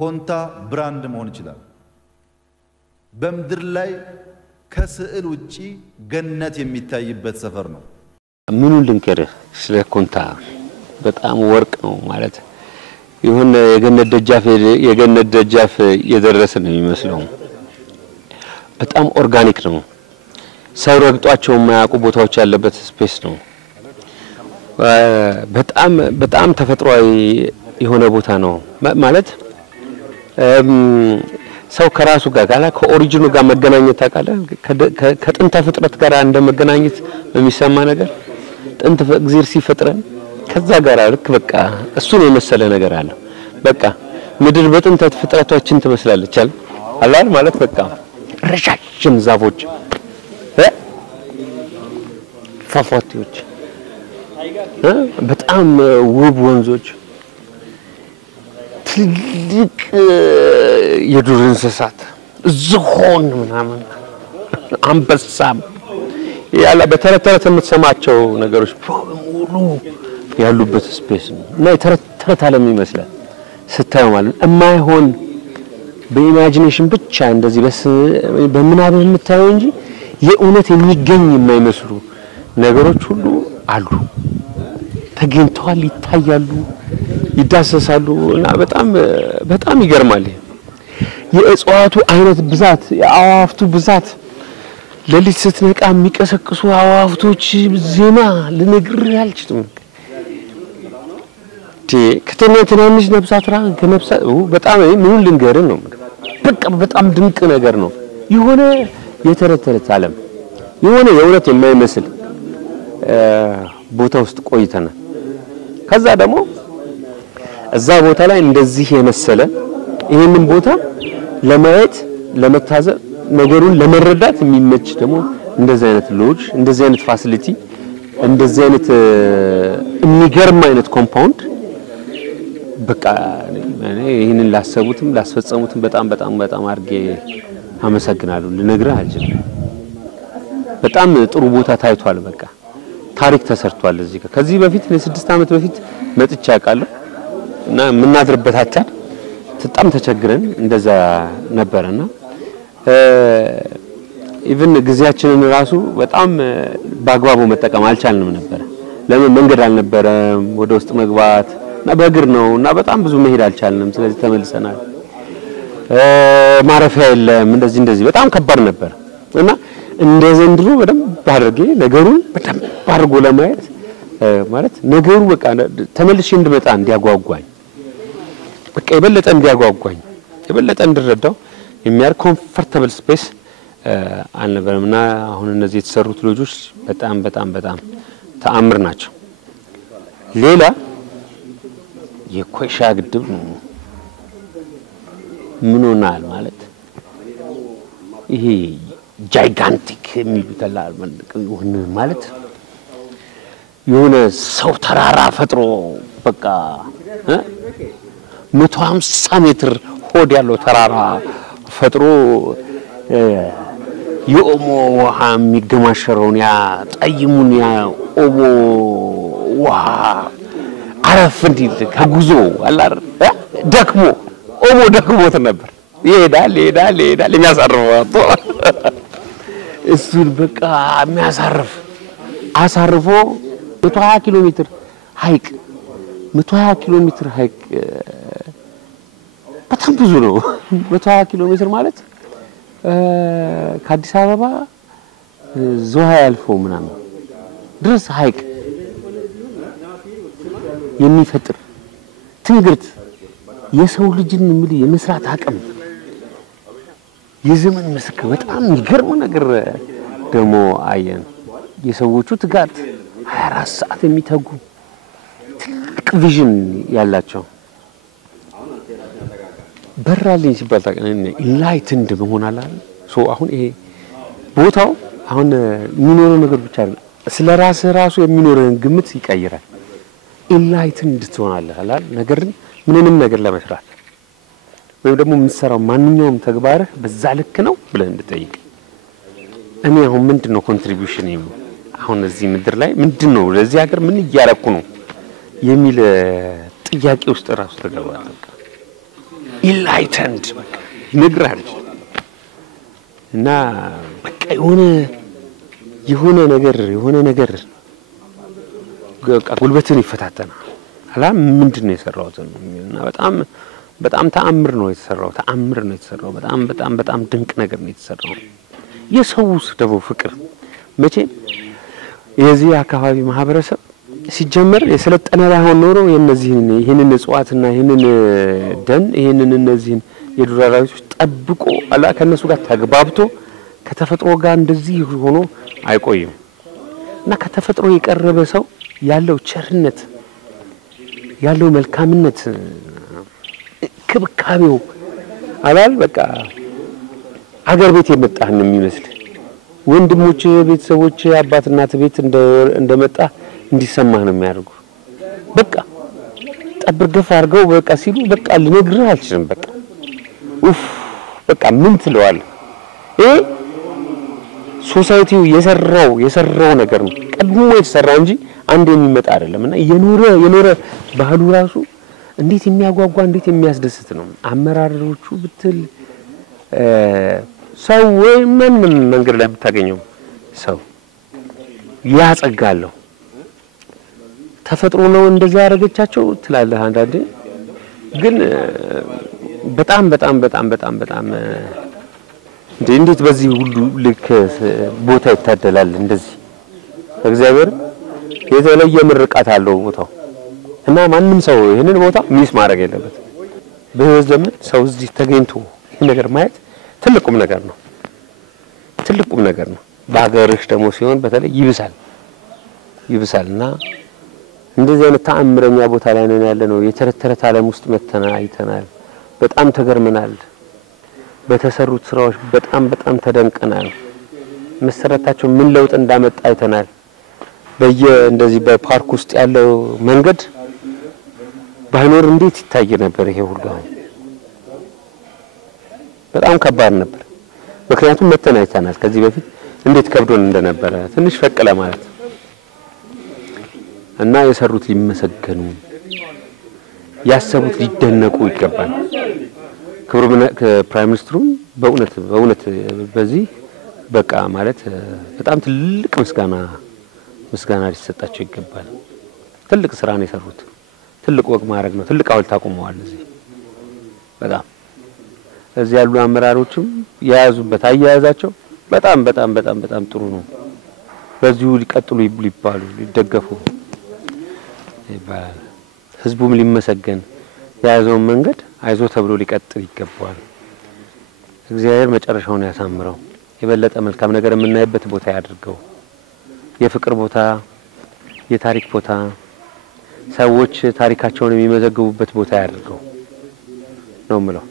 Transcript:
ኮንታ ብራንድ መሆን ይችላል በመድር ላይ ከስዕል ውጪ ገነት የሚታይበት ሰፈር ነው ምኑ ልንከርህ ስለ ኮንታ በጣም ወርቅ ነው ማለት ይሁን የገነት ደጃፍ የደረሰ ነው የሚመስለው በጣም ኦርጋኒክ ነው ሰው ረግጧቸው የማያውቁ ቦታዎች ያለበት ስፔስ ነው በጣም ተፈጥሯዊ የሆነ ቦታ ነው ማለት ሰው ከራሱ ጋር ከኦሪጂኑ ጋር መገናኘት ታቃለ ከጥንተ ፍጥረት ጋር እንደመገናኘት በሚሰማ ነገር ጥንት እግዚአብሔር ሲፈጥረን ከዛ ጋር ልክ በቃ እሱ ነው የመሰለ ነገር አለ በቃ ምድር በጥንተ ፍጥረቶችን ትመስላለች አላል ማለት በቃ ረሻሽም ዛፎች ፏፏቴዎች በጣም ውብ ወንዞች ትልቅ የዱር እንስሳት ዝሆን ምናምን አንበሳም ያለ በተረተረት የምትሰማቸው ነገሮች ሙሉ ያሉበት ስፔስ ነው እና የተረተረት ዓለም ይመስላል ስታዩ ማለት የማይሆን በኢማጂኔሽን ብቻ እንደዚህ በምናብ የምታየው እንጂ የእውነት የሚገኝ የማይመስሉ ነገሮች ሁሉ አሉ ተገኝተዋል ይታያሉ ይዳሰሳሉ እና በጣም ይገርማል የእጽዋቱ አይነት ብዛት የአዋፍቱ ብዛት ለሊት ስትነቃ የሚቀሰቅሱ አዋፍቶች ዜማ ልነግርህ አልችልም ከተናንሽ ነፍሳት ከነፍሳት በጣም ምን ልንገርህ ነው በጣም ድንቅ ነገር ነው የሆነ የተረተረት ዓለም የሆነ የእውነት የማይመስል ቦታ ውስጥ ቆይተናል ከዛ ደግሞ እዛ ቦታ ላይ እንደዚህ የመሰለ ይሄንን ቦታ ለማየት ለመታዘብ ነገሩን ለመረዳት የሚመች ደግሞ እንደዚህ አይነት ሎጅ እንደዚህ አይነት ፋሲሊቲ እንደዚህ አይነት የሚገርም አይነት ኮምፓውንድ በቃ ይሄንን ላሰቡትም ላስፈጸሙትም በጣም አርጌ አመሰግናለሁ ልነግርህ አልችልም በጣም ጥሩ ቦታ ታይቷል በቃ ታሪክ ተሰርቷል እዚህ ከዚህ በፊት ለ6 አመት በፊት መጥቻ ያቃለሁ እና ምናድርበት አጣን በጣም ተቸግረን እንደዛ ነበርና ኢቭን ግዚያችንን ራሱ በጣም ባግባቡ መጠቀም አልቻልንም ነበር ለምን መንገድ አልነበረም ወደ ውስጥ መግባት እና በእግር ነውና በጣም ብዙ መሄድ አልቻልንም ስለዚህ ተመልሰናል ማረፊያ የለም እንደዚህ በጣም ከባድ ነበር እና እንደዘንድሮ በደንብ አድርጌ ነገሩን በደንብ አድርጎ ለማየት ማለት ነገሩ በቃ ተመልሼ እንድመጣ እንዲያጓጓኝ በቃ የበለጠ እንዲያጓጓኝ የበለጠ እንድረዳው የሚያር ኮምፎርታብል ስፔስ አልነበረምና አሁን እነዚህ የተሰሩት ሎጆች በጣም ተአምር ናቸው ሌላ የኮይሻ ግድብ ነው ምን ሆናል ማለት ይሄ ጃይጋንቲክ የሚሉታል ማለት የሆነ ሰው ተራራ ፈጥሮ በቃ 150 ሜትር ሆድ ያለው ተራራ ፈጥሮ የኦሞ ውሃ የሚገማሸረውን ያ ጠይሙን ያ ኦሞ ውሃ አረፍ እንዲል ከጉዞ አላር ደክሞ ኦሞ ደክሞት ነበር ይሄዳል የሚያሳርፈው እሱን በቃ የሚያሳርፍ አሳርፎ 120 ኪሎ ሜትር ሃይቅ 120 ኪሎ ሜትር ሃይቅ በጣም ብዙ ነው 120 ኪሎ ሜትር ማለት ከአዲስ አበባ ዞሃ ያልፎ ምናምን ድረስ ሃይቅ የሚፈጥር ትንግርት የሰው ልጅን ምል የመስራት አቅም የዘመን ምስክር በጣም ይገርም ነገር ደሞ አየን የሰዎቹ ትጋት 24 ሰዓት የሚተጉ ትልቅ ቪዥን ያላቸው በራልኝ ሲባል ታቀነኝ ኢንላይትንድ መሆን አላል ሶ አሁን ይሄ ቦታው አሁን የሚኖረው ነገር ብቻ አይደለም ስለራስ ራሱ የሚኖረን ግምት ይቀይራል ኢንላይትንድ ትሆናለህ አላል ነገርን ምንንም ነገር ለመስራት ወይም ደግሞ የምትሰራው ማንኛውም ተግባርህ በዛ ልክ ነው ብለህ እንድጠይቅ እኔ አሁን ምንድነው ኮንትሪቢዩሽን አሁን እዚህ ምድር ላይ ምንድነው ለዚህ ሀገር ምን እያረኩ ነው የሚል ጥያቄ ውስጥ ራሱ ተገባለህ ኢንላይተንድ በቃ ይነግራል እና በቃ የሆነ ነገር በቃ ጉልበትን ይፈታተናል አላ ምንድነው የሰራው እና በጣም ተአምር ነው የተሰራው በጣም ድንቅ ነገር ነው የተሰራው የሰውስ ደግሞ ፍቅር መቼ የዚህ አካባቢ ማህበረሰብ ሲጀመር የሰለጠነ ባይሆን ኖሮ ይሄንን እጽዋትና ይሄንን ደን እነዚህን የዱር አራዊቶች ጠብቆ አላ ከነሱ ጋር ተግባብቶ ከተፈጥሮ ጋር እንደዚህ ሆኖ አይቆይም እና ከተፈጥሮ የቀረበ ሰው ያለው ቸርነት ያለው መልካምነት ክብካቤው አላል በቃ አገር ቤት የመጣህ ነው የሚመስል ወንድሞች ቤተሰቦች አባት እናት ቤት እንደመጣ እንዲሰማህ ነው የሚያደርጉ በቃ ጠብርገፍ አድርገው በቃ ሲሉ በቃ ልነግርህ አልችልም በቃ ምን ትለዋል ሶሳይቲው የሰራው ነገር ነው ቀድሞ የተሰራ እንጂ አንድ የሚመጣ አይደለምና የኖረ ባህሉ ራሱ እንዴት የሚያጓጓ እንዴት የሚያስደስት ነው አመራሮቹ ብትል ሰው ምን መንገድ ላይ ብታገኘው ሰው ያጸጋለው ተፈጥሮ ነው እንደዛ ያረጋቻቸው ትላለህ አንዳንዴ ግን በጣም እንዴት በዚህ ሁሉ ልክ ቦታ ይታደላል እንደዚህ እግዚአብሔር የተለየ ምርቃት አለው ቦታው እና ማንንም ሰው ይሄንን ቦታ ሚስ ማድረግ የለበት በህይወት ዘመን ሰው እዚህ ተገኝቶ ይሄን ነገር ማየት ትልቁም ነገር ነው በአገርሽ ደግሞ ሲሆን በተለይ ይብሳልና እንደዚህ አይነት ተአምረኛ ቦታ ላይ ነን ያለነው የተረተረት ዓለም ውስጥ አይተናል በጣም ተገርመናል በተሰሩት ስራዎች በጣም ተደንቀናል መሰረታቸው ምን ለውጥ እንዳመጣ አይተናል እንደዚህ በፓርክ ውስጥ ያለው መንገድ ባይኖር እንዴት ይታይ ነበር ይሄ ሁሉ በጣም ከባድ ነበር ምክንያቱም አይተናል ከዚህ በፊት እንዴት ከብዶን እንደነበረ ትንሽ ፈቀለ ማለት እና የሰሩት ሊመሰገኑ ያሰቡት ሊደነቁ ይገባል ከፕራይም ሚኒስትሩ በእውነት በዚህ በቃ ማለት በጣም ትልቅ ምስጋና ሊሰጣቸው ይገባል ትልቅ ስራ ነው የሰሩት ትልቅ ወግ ማድረግ ነው ትልቅ ሐውልት አቆመዋል በጣም እዚህ ያሉ አመራሮችም ያያዙበት አያያዛቸው በጣም ጥሩ ነው በዚሁ ሊቀጥሉ ይባሉ ሊደገፉ ይባላል ህዝቡም ሊመሰገን ያያዘው መንገድ አይዞ ተብሎ ሊቀጥል ይገባዋል እግዚአብሔር መጨረሻውን ያሳምረው የበለጠ መልካም ነገር የምናይበት ቦታ ያድርገው የፍቅር ቦታ የታሪክ ቦታ ሰዎች ታሪካቸውን የሚመዘግቡበት ቦታ ያድርገው ነው ማለት